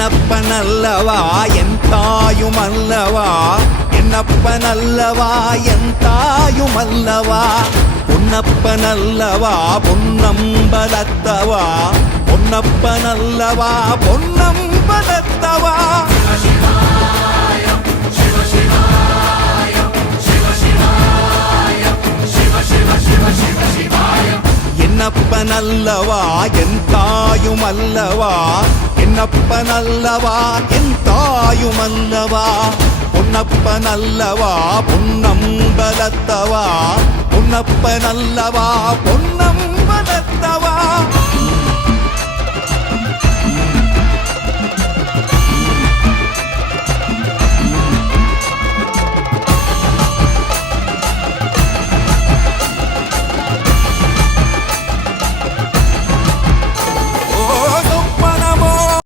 என்னப்பனல்லவா என் தாயுமல்லவா, என்னப்பனல்லவா என் தாயுமல்லவா, பொன்னப்பனல்லவா பொன்னம்பலத்தவா, பொன்னப்பனல்லவா பொன்னம்பலத்தவா. என்னப்பனல்லவா என் தாயுமல்லவா, என்னப்பனல்லவா என் தாயுமல்லவா, பொன்னப்பனல்லவா பொன்னம்பலத்தவா, பொன்னப்பனல்லவா பொன்னம்பலத்தவா.